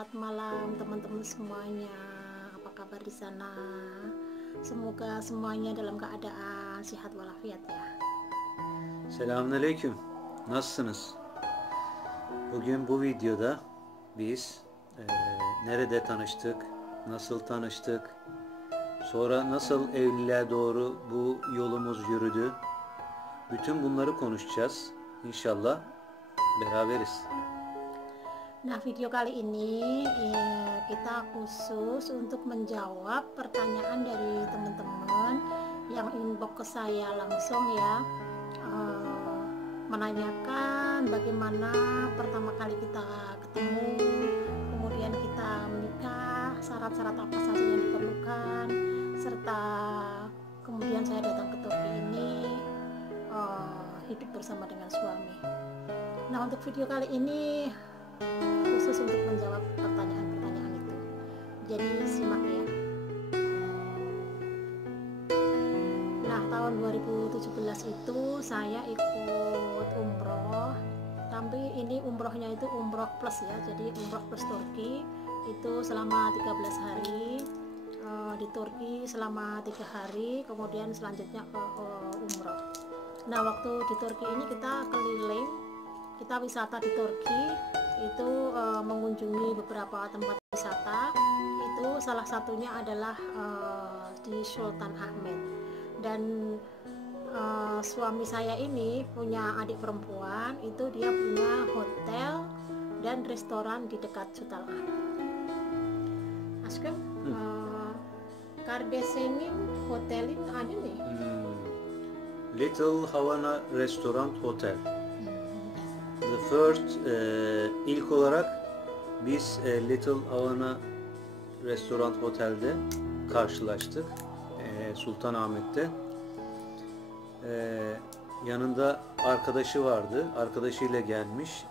Selamat malam teman-teman semuanya. Apa kabar di sana? Semoga semuanya dalam keadaan sehat walafiat ya. Selamünaleyküm. Nasılsınız? Bugün bu videoda biz nerede tanıştık, nasıl tanıştık, sonra nasıl evliliğe doğru bu yolumuz yürüdü, bütün bunları konuşacağız. İnşallah beraberiz. Nah, video kali ini kita khusus untuk menjawab pertanyaan dari teman-teman yang inbox ke saya langsung ya, menanyakan bagaimana pertama kali kita ketemu, kemudian kita menikah, syarat-syarat apa saja yang diperlukan, serta kemudian saya datang ke Turki ini hidup bersama dengan suami. Nah, untuk video kali ini khusus untuk menjawab pertanyaan-pertanyaan itu. Jadi simak ya. Nah, tahun 2017 itu saya ikut umroh, tapi ini umrohnya itu umroh plus ya. Jadi umroh plus Turki itu selama 13 hari, di Turki selama 3 hari, kemudian selanjutnya ke umroh. Nah, waktu di Turki ini kita keliling, kita wisata di Turki itu mengunjungi beberapa tempat wisata. Itu salah satunya adalah di Sultan Ahmed. Dan suami saya ini punya adik perempuan, itu dia punya hotel dan restoran di dekat Sultan Ahmed. Aşkım, kardeşinin hotelin adı ne? Little Havana Restaurant Hotel. The first, ilk olarak biz Little Havana Restaurant Hotel'de karşılaştık, Sultanahmet'te. Yanında arkadaşı vardı, arkadaşıyla gelmiş,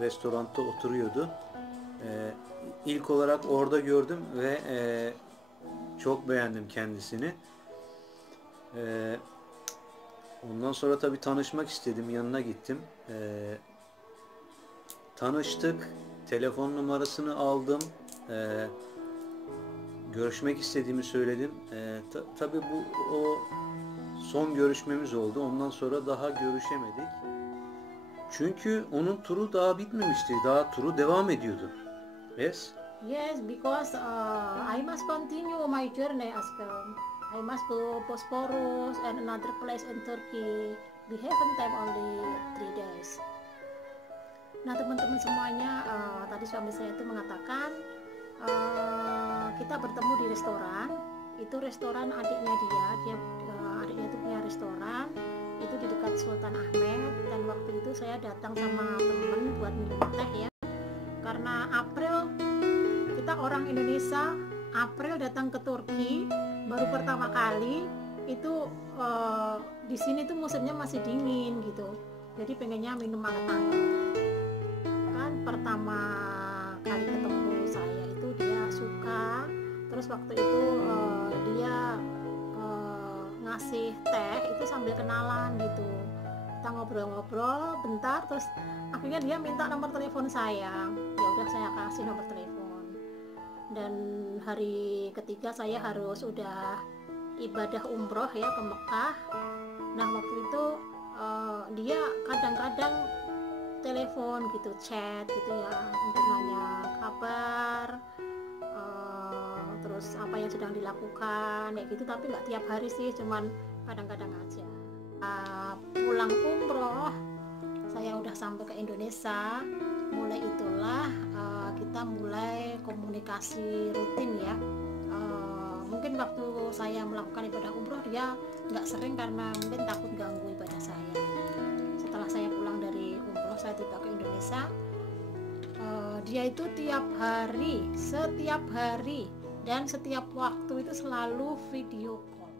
restoranda oturuyordu. İlk olarak orada gördüm ve çok beğendim kendisini. Ondan sonra tabii tanışmak istedim, yanına gittim. Tanıştık, telefon numarasını aldım, görüşmek istediğimi söyledim. Tabii bu o son görüşmemiz oldu. Ondan sonra daha görüşemedik. Çünkü onun turu daha bitmemişti. Daha turu devam ediyordu. Yes? Yes, because I must continue my journey as well. I must go Bosporus and another place in Turkey. We haven't time only 3 days. Nah, teman-teman semuanya, tadi suami saya itu mengatakan kita bertemu di restoran. Itu restoran adiknya dia adiknya itu punya restoran itu di dekat Sultan Ahmed. Dan waktu itu saya datang sama temen buat minum teh ya, karena April, kita orang Indonesia, April datang ke Turki baru pertama kali itu, di sini tuh musimnya masih dingin gitu, jadi pengennya minum hangat-hangat. Kan pertama kali ketemu saya itu dia suka, terus waktu itu dia ngasih teh itu sambil kenalan gitu, kita ngobrol-ngobrol bentar, terus akhirnya dia minta nomor telepon saya. Ya udah, saya kasih nomor telepon. Dan hari ketiga saya harus udah ibadah umroh ya ke Mekah. Nah, waktu itu dia kadang-kadang telepon gitu, chat gitu ya, untuk nanya kabar, terus apa yang sedang dilakukan kayak gitu, tapi nggak tiap hari sih, cuman kadang-kadang aja. Pulang umroh, saya udah sampai ke Indonesia, mulai itulah kita mulai komunikasi rutin ya. Mungkin waktu saya melakukan ibadah umroh dia nggak sering karena mungkin takut ganggu ibadah saya. Setelah saya pulang dari umroh, saya tiba ke Indonesia, dia itu setiap hari dan setiap waktu itu selalu video call,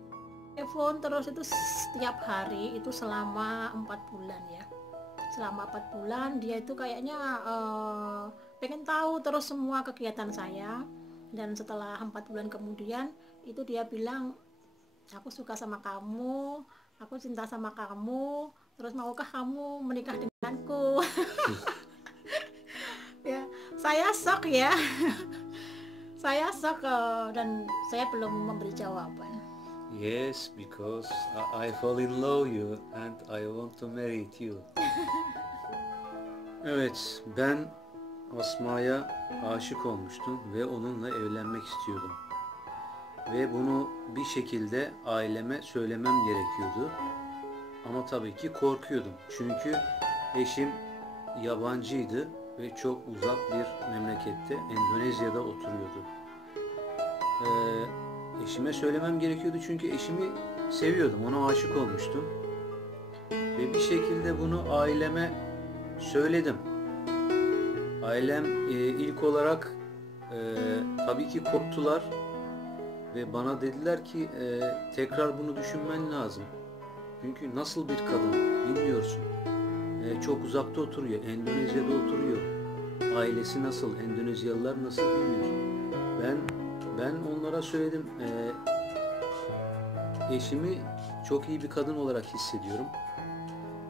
telepon terus itu setiap hari, itu selama 4 bulan ya. Selama 4 bulan dia itu kayaknya pengen tahu terus semua kegiatan saya. Dan setelah 4 bulan kemudian itu dia bilang, aku suka sama kamu, aku cinta sama kamu, terus maukah kamu menikah denganku? Ya, Saya shock ya. Saya shock dan saya belum memberi jawaban. Yes, because I fall in love you and I want to marry you. Evet, ben Asma'ya aşık olmuştum ve onunla evlenmek istiyordum. Ve bunu bir şekilde aileme söylemem gerekiyordu. Ama tabii ki korkuyordum. Çünkü eşim yabancıydı ve çok uzak bir memlekette, Endonezya'da oturuyordu. Eşime söylemem gerekiyordu çünkü eşimi seviyordum, ona aşık olmuştum. Ve bir şekilde bunu aileme söyledim. Ailem ilk olarak tabii ki korktular ve bana dediler ki tekrar bunu düşünmen lazım. Çünkü nasıl bir kadın bilmiyorsun. Çok uzakta oturuyor, Endonezya'da oturuyor. Ailesi nasıl, Endonezyalılar nasıl bilmiyor. Ben onlara söyledim. Eşimi çok iyi bir kadın olarak hissediyorum.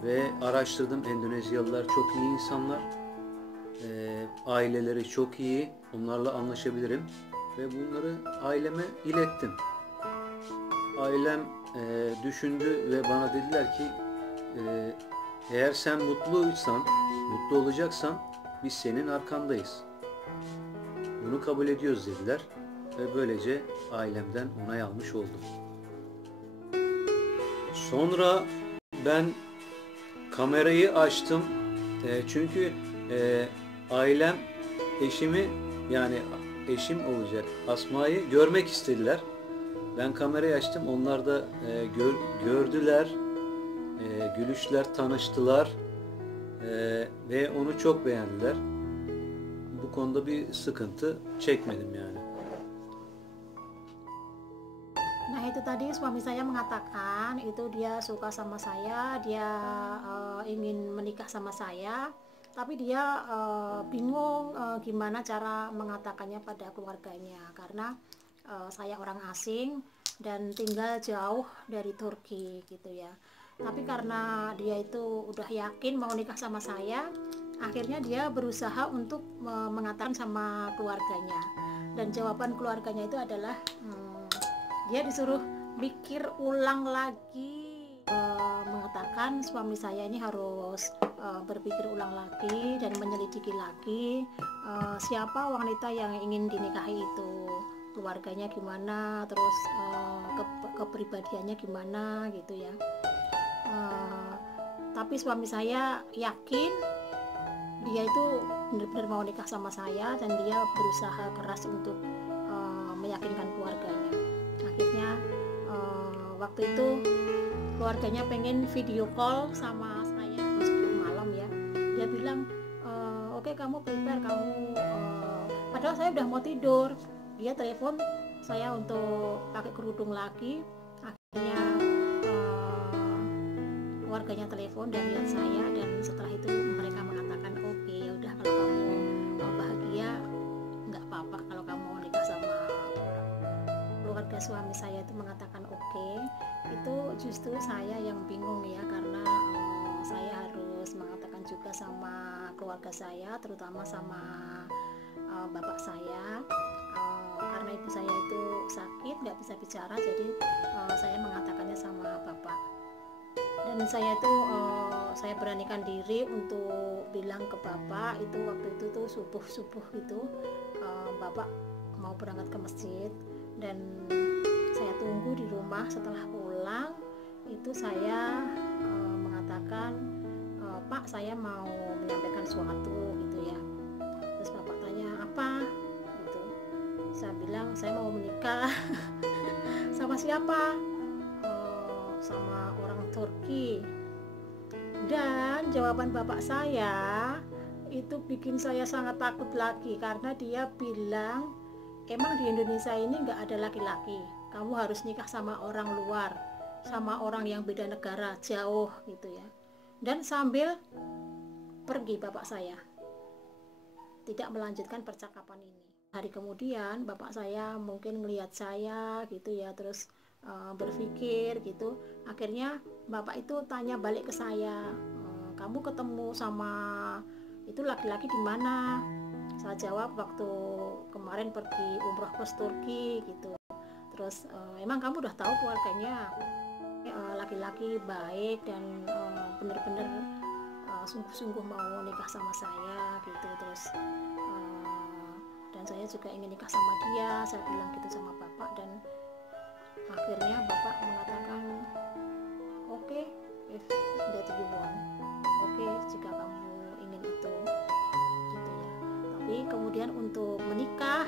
Ve araştırdım, Endonezyalılar çok iyi insanlar. Aileleri çok iyi, onlarla anlaşabilirim. Ve bunları aileme ilettim. Ailem düşündü ve bana dediler ki eğer sen mutlu olacaksan biz senin arkandayız. Bunu kabul ediyoruz dediler ve böylece ailemden onay almış oldum. Sonra ben kamerayı açtım çünkü ailem eşimi, yani eşim olacak Asma'yı görmek istediler. Ben kamerayı açtım, onlar da gördüler, gülüşler, tanıştılar ve onu çok beğendiler. Bu konuda bir sıkıntı çekmedim yani. Nah itu tadi suami saya mengatakan itu dia suka sama saya, dia ingin menikah sama saya, tapi dia bingung gimana cara mengatakannya pada keluarganya karena saya orang asing dan tinggal jauh dari Turki gitu ya. Tapi karena dia itu udah yakin mau nikah sama saya, akhirnya dia berusaha untuk mengatakan sama keluarganya. Dan jawaban keluarganya itu adalah dia disuruh mikir ulang lagi, mengatakan suami saya ini harus berpikir ulang lagi dan menyelidiki lagi siapa wanita yang ingin dinikahi itu, keluarganya gimana, terus kepribadiannya gimana gitu ya. Tapi suami saya yakin dia itu benar-benar mau nikah sama saya dan dia berusaha keras untuk meyakinkan keluarganya. Akhirnya waktu itu keluarganya pengen video call sama saya 10 malam ya. Dia bilang oke, kamu prepare, kamu padahal saya udah mau tidur. Dia telepon saya untuk pakai kerudung lagi. Akhirnya keluarganya telepon dan lihat saya, dan setelah itu mereka mengatakan oke, ya udah kalau kamu bahagia nggak apa-apa kalau kamu nikah sama orang. Keluarga suami saya itu mengatakan oke. Itu justru saya yang bingung ya, karena saya harus mengatakan juga sama keluarga saya, terutama sama bapak saya, karena ibu saya itu sakit nggak bisa bicara, jadi saya mengatakannya sama bapak. Dan saya itu saya beranikan diri untuk bilang ke bapak itu waktu itu tuh subuh gitu, bapak mau berangkat ke masjid dan saya tunggu di rumah. Setelah pulang itu saya mengatakan, Pak, saya mau menyampaikan sesuatu gitu ya. Terus bapak tanya apa gitu. Saya bilang saya mau menikah. Sama siapa? Sama orang Turki. Dan jawaban bapak saya itu bikin saya sangat takut lagi, karena dia bilang emang di Indonesia ini nggak ada laki-laki, kamu harus nikah sama orang luar, sama orang yang beda negara jauh gitu ya. Dan sambil pergi bapak saya, tidak melanjutkan percakapan ini. Hari kemudian bapak saya mungkin melihat saya gitu ya, terus berpikir gitu. Akhirnya bapak itu tanya balik ke saya, kamu ketemu sama itu laki-laki di mana? Saya jawab waktu kemarin pergi umroh ke Turki gitu. Terus emang kamu udah tahu keluarganya laki-laki baik dan bener-bener sungguh-sungguh mau nikah sama saya gitu. Terus dan saya juga ingin nikah sama dia, saya bilang gitu sama bapak, dan akhirnya bapak mengatakan oke, if that you want, oke, jika kamu ingin itu gitu ya. Tapi kemudian untuk menikah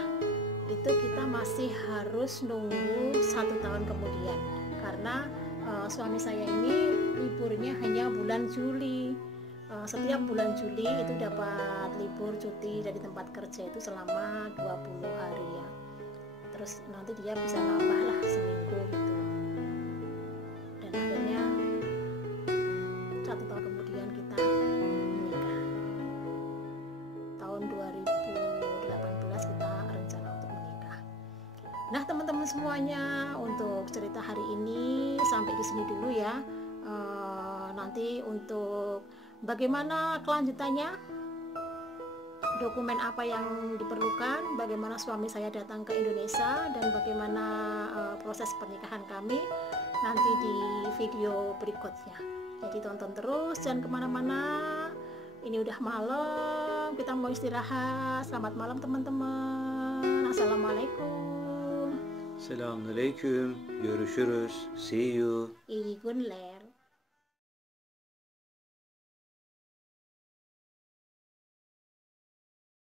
itu kita masih harus nunggu 1 tahun kemudian, karena suami saya ini liburnya hanya bulan Juli. Setiap bulan Juli itu dapat libur cuti dari tempat kerja itu selama 20 hari ya. Terus nanti dia bisa nambah lah seminggu gitu. Dan akhirnya 1 tahun kemudian kita menikah. Tahun 2018 kita rencana untuk menikah. Nah teman-teman semuanya, untuk cerita hari ini sampai di sini dulu ya. Nanti untuk bagaimana kelanjutannya, dokumen apa yang diperlukan, bagaimana suami saya datang ke Indonesia, dan bagaimana proses pernikahan kami nanti di video berikutnya. Jadi tonton terus, jangan kemana-mana. Ini udah malam, kita mau istirahat. Selamat malam teman-teman. Assalamualaikum. Selamünaleyküm. Görüşürüz. See you. İyi günler.